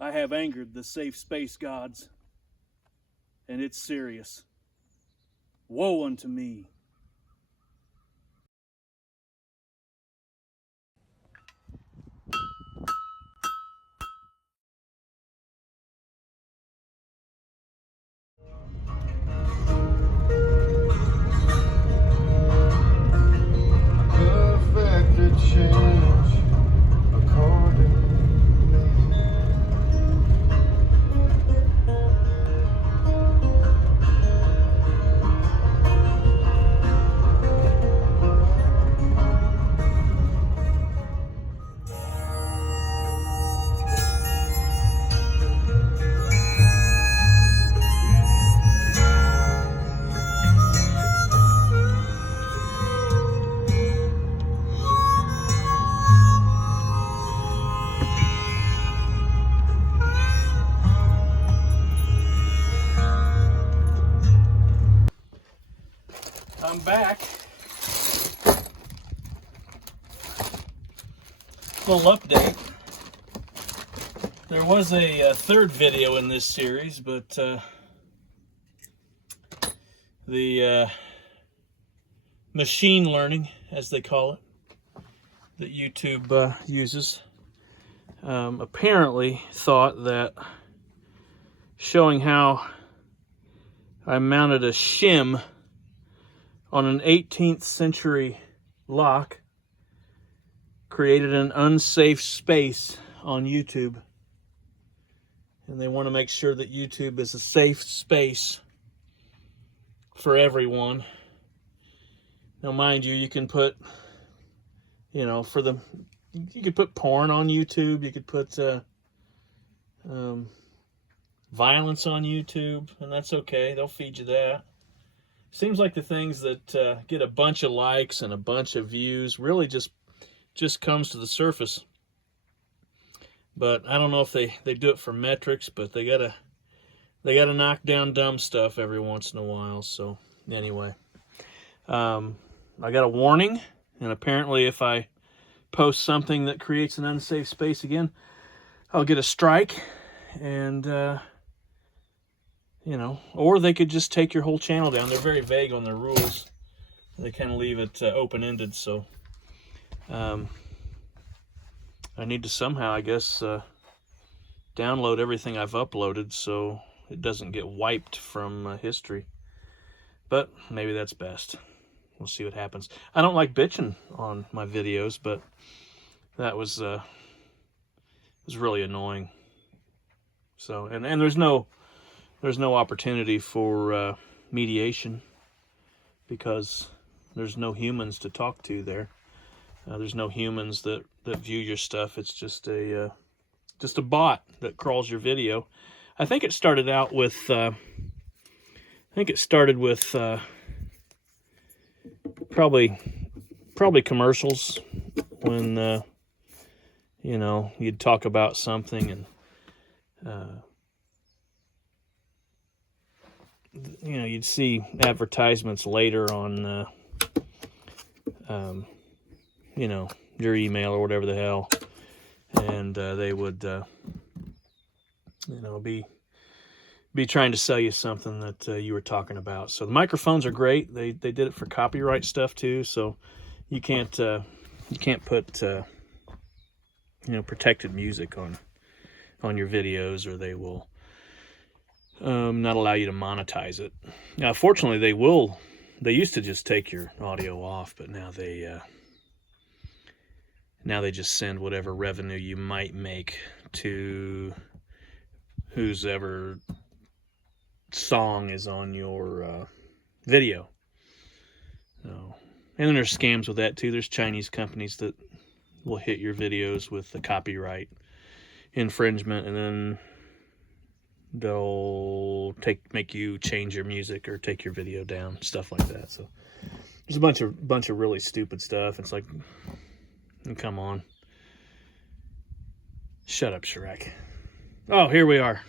I have angered the safe space gods, and it's serious. Woe unto me. Perfected change accordingly. I'm back. Little update. There was a third video in this series, but the machine learning, as they call it, that YouTube uses, apparently thought that showing how I mounted a shim on an 18th century lock created an unsafe space on YouTube. And they want to make sure that YouTube is a safe space for everyone. Now, mind you, you can put, you know, you could put porn on YouTube. You could put violence on YouTube, and that's okay. They'll feed you that. Seems like the things that get a bunch of likes and a bunch of views really just comes to the surface. But I don't know if they do it for metrics, but they gotta knock down dumb stuff every once in a while. So anyway, I got a warning, and apparently if I post something that creates an unsafe space again, I'll get a strike, and you know, or they could just take your whole channel down. They're very vague on their rules. They kind of leave it open-ended, so I need to somehow, I guess, download everything I've uploaded so it doesn't get wiped from history. But maybe that's best. We'll see what happens. I don't like bitching on my videos, but that was really annoying. So, and there's no opportunity for mediation because there's no humans to talk to there. There's no humans that view your stuff. It's just a bot that crawls your video. I think it started out with probably commercials when you know, you'd talk about something and you know, you'd see advertisements later on you know, your email or whatever the hell, and they would you know, be trying to sell you something that you were talking about. So the microphones are great. They did it for copyright stuff too, so you can't put you know, protected music on your videos, or they will not allow you to monetize it. Now, fortunately, they used to just take your audio off, but now they just send whatever revenue you might make to whose ever song is on your video. So, and then there's scams with that too. There's Chinese companies that will hit your videos with the copyright infringement, and then they'll make you change your music or take your video down, stuff like that. So there's a bunch of really stupid stuff. It's like, come on, shut up, Shrek. Oh, here we are.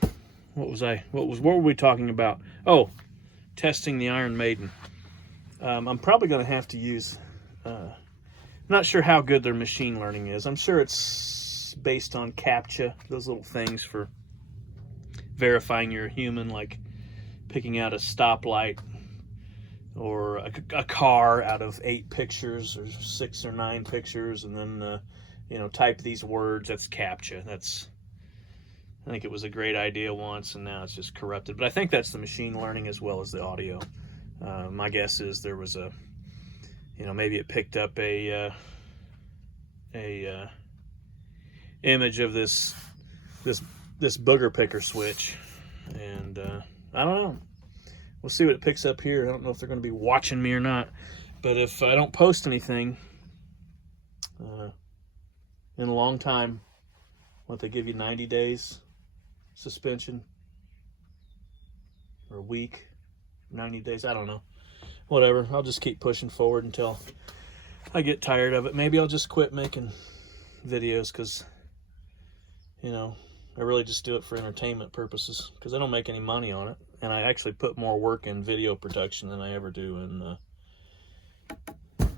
What were we talking about? Oh, testing the Iron Maiden. I'm probably going to have to use I'm not sure how good their machine learning is. I'm sure it's based on CAPTCHA, those little things for verifying you're a human, like picking out a stoplight or a car out of 8 pictures or 6 or 9 pictures, and then you know, type these words. That's CAPTCHA. I think it was a great idea once, and now it's just corrupted. But I think that's the machine learning as well as the audio. My guess is there was a, you know, maybe it picked up a image of this booger picker switch, and I don't know. We'll see what it picks up here. I don't know if they're going to be watching me or not, but if I don't post anything in a long time, what, they give you 90 days suspension, or a week, 90 days, I don't know. Whatever, I'll just keep pushing forward until I get tired of it. Maybe I'll just quit making videos, because, you know, I really just do it for entertainment purposes, because I don't make any money on it, and I actually put more work in video production than I ever do in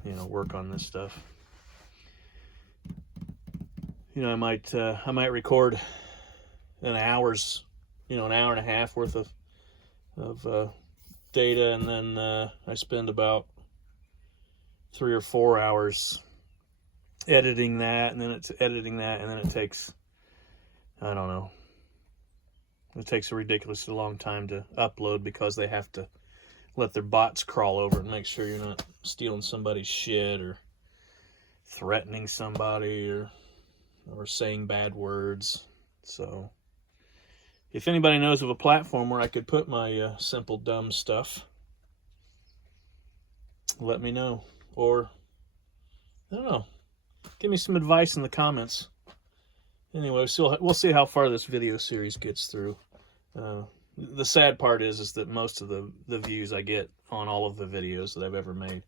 you know, work on this stuff. You know, I might record an hour's, you know, an hour and a half worth of data, and then I spend about 3 or 4 hours editing that, and then it takes, I don't know, it takes a ridiculously long time to upload, because they have to let their bots crawl over and make sure you're not stealing somebody's shit or threatening somebody or saying bad words. So if anybody knows of a platform where I could put my simple dumb stuff, let me know. Or, I don't know, give me some advice in the comments. Anyway, we'll see how far this video series gets through. The sad part is that most of the views I get on all of the videos that I've ever made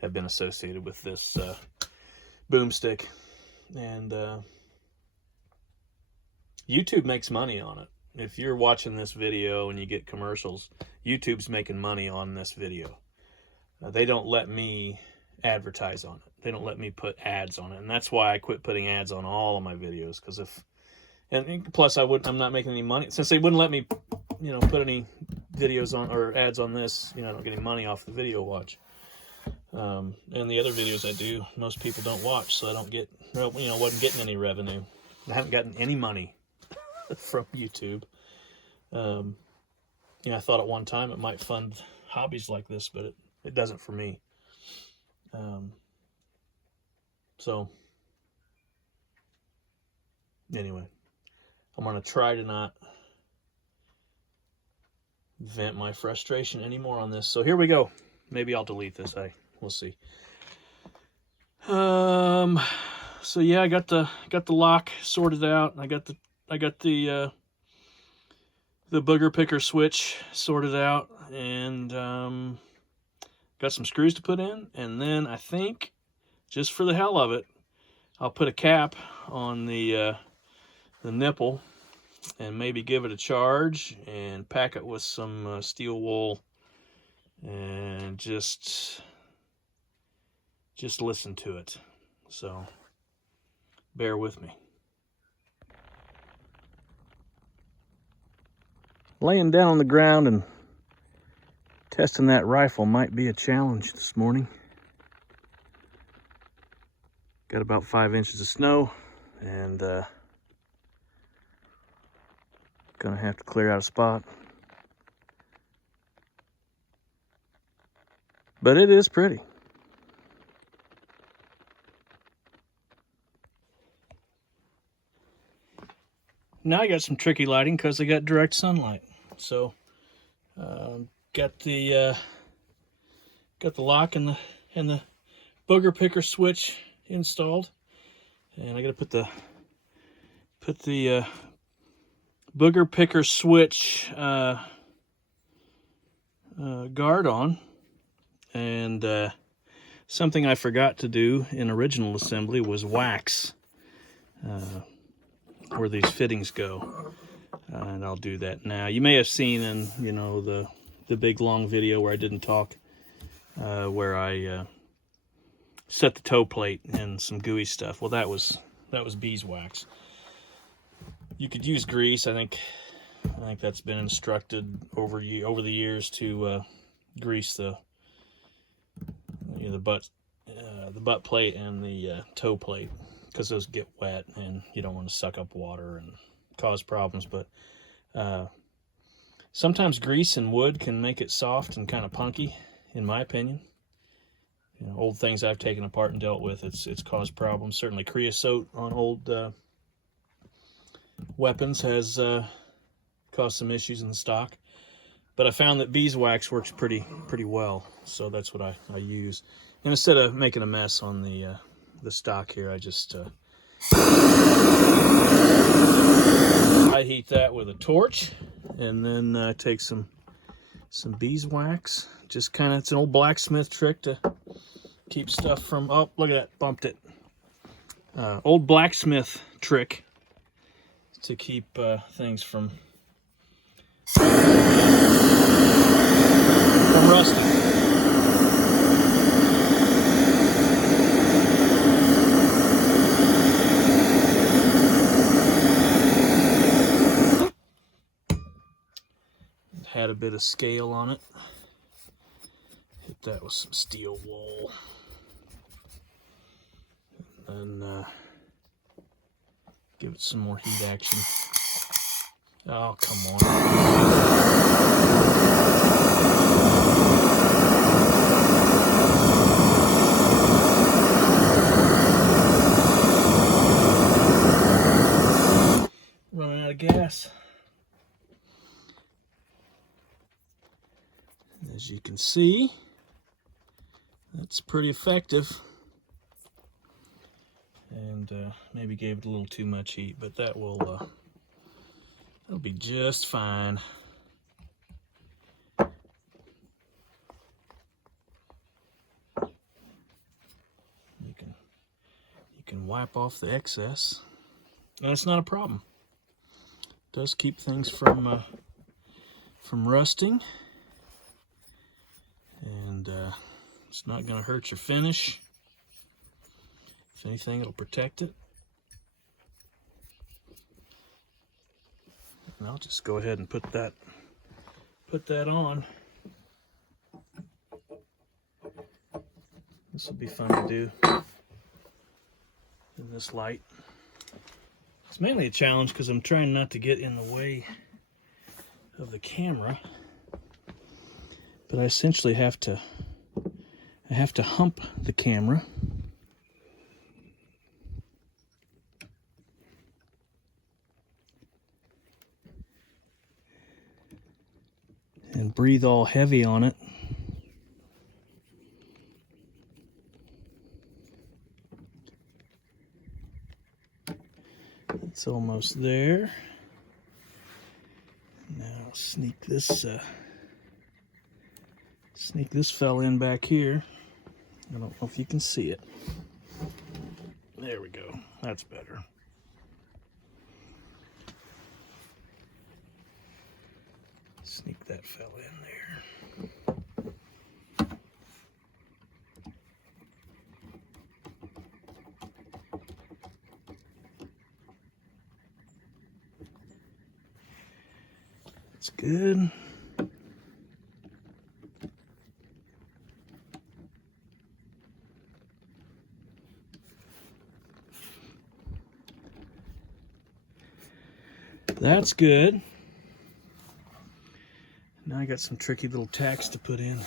have been associated with this boomstick. And YouTube makes money on it. If you're watching this video and you get commercials, YouTube's making money on this video. They don't let me advertise on it. They don't let me put ads on it, and that's why I quit putting ads on all of my videos. Because plus I'm not making any money, since they wouldn't let me, you know, put any videos on or ads on this. You know, I don't get any money off the video watch. And the other videos I do, most people don't watch, so I don't get, you know, wasn't getting any revenue. I haven't gotten any money from YouTube. You know, I thought at one time it might fund hobbies like this, but it doesn't for me. So anyway, I'm going to try to not vent my frustration anymore on this. So here we go. Maybe I'll delete this. We'll see. So yeah, I got the lock sorted out. I got the booger picker switch sorted out, and got some screws to put in, and then I think, just for the hell of it, I'll put a cap on the nipple and maybe give it a charge and pack it with some steel wool and just listen to it. So bear with me. Laying down on the ground and testing that rifle might be a challenge this morning. Got about 5 inches of snow, and gonna have to clear out a spot. But it is pretty. Now I got some tricky lighting because I got direct sunlight. So got the lock and the booger picker switch installed, and I got to put the booger picker switch guard on. And something I forgot to do in original assembly was wax where these fittings go, and I'll do that now. You may have seen in, you know, the big long video where I didn't talk, where I set the toe plate and some gooey stuff. Well, that was beeswax. You could use grease. I think that's been instructed over the years to grease the butt plate and the toe plate, because those get wet and you don't want to suck up water and cause problems. But sometimes grease and wood can make it soft and kind of punky, in my opinion. Old things I've taken apart and dealt with, it's caused problems. Certainly creosote on old weapons has caused some issues in the stock. But I found that beeswax works pretty well, so that's what I use. And instead of making a mess on the stock here, I just I heat that with a torch, and then take some beeswax. Just kind of, it's an old blacksmith trick to keep stuff from, oh, look at that, bumped it. Old blacksmith trick to keep things from rusting. It had a bit of scale on it. Hit that with some steel wool. And give it some more heat action. Oh, come on. Running out of gas. As you can see, that's pretty effective. And maybe gave it a little too much heat, but that'll be just fine. You can wipe off the excess, and it's not a problem. It does keep things from rusting, and it's not going to hurt your finish. If anything, it'll protect it. And I'll just go ahead and put that on. This will be fun to do in this light. It's mainly a challenge because I'm trying not to get in the way of the camera. But I essentially have to hump the camera. And breathe all heavy on it. It's almost there. Now sneak this fell in back here. I don't know if you can see it. There we go. That's better. Sneak that fell in there. That's good. That's good. Now I got some tricky little tacks to put in.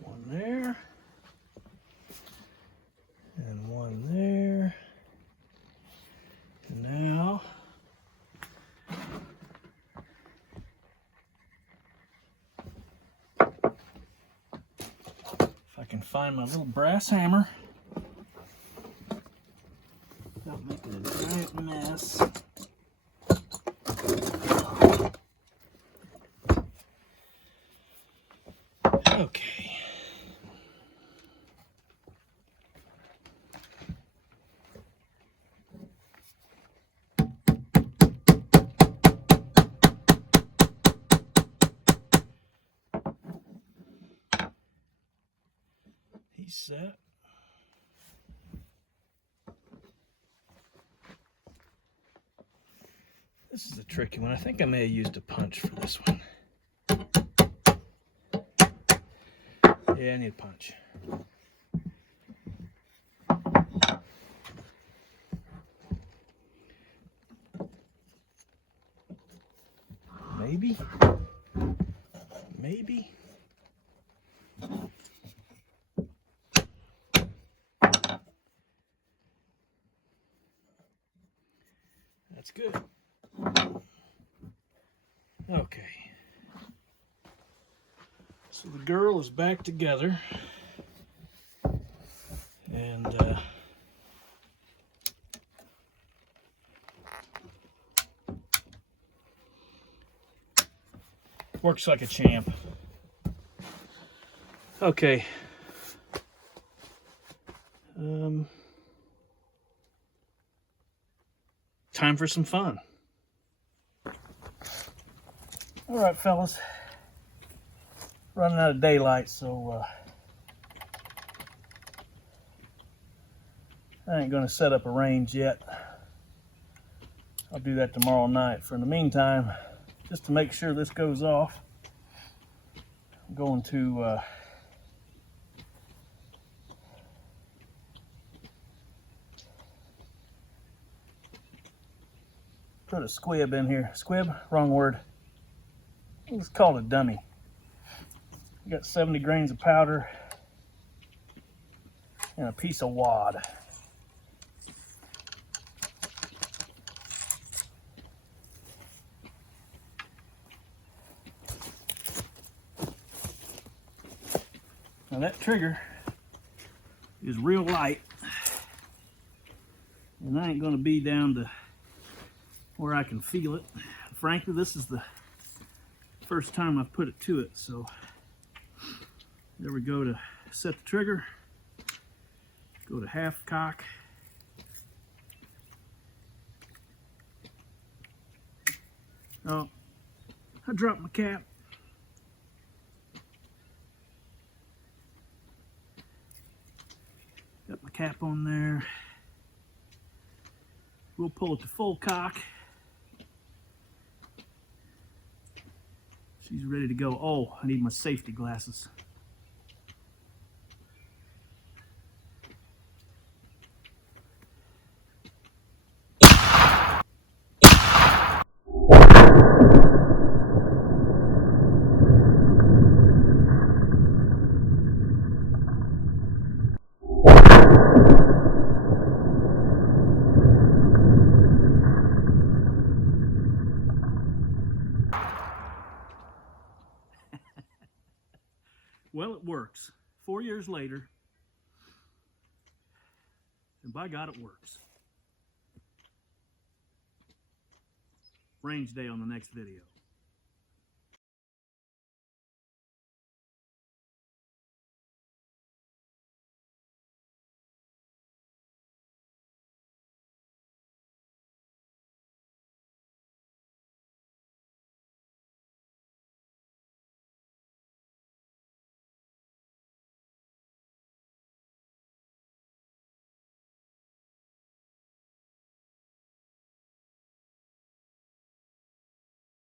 One there. And one there. And now if I can find my little brass hammer without making a giant mess. Okay. He's This is a tricky one. I think I may have used a punch for this one. Yeah, I need a punch. Maybe? Maybe? That's good. Okay. So the girl is back together. And works like a champ. Okay. Time for some fun. All right, fellas. Running out of daylight, so I ain't gonna set up a range yet. I'll do that tomorrow night. For in the meantime, just to make sure this goes off, I'm going to put a squib in here. Squib? Wrong word. Let's call it a dummy. We got 70 grains of powder and a piece of wad. Now that trigger is real light, and I ain't gonna be down to where I can feel it. Frankly, this is the first time I've put it to it, so there we go to set the trigger. Go to half cock. Oh, I dropped my cap. Got my cap on there. We'll pull it to full cock. She's ready to go. Oh, I need my safety glasses. Well, it works. 4 years later, and by God, it works. Range day on the next video.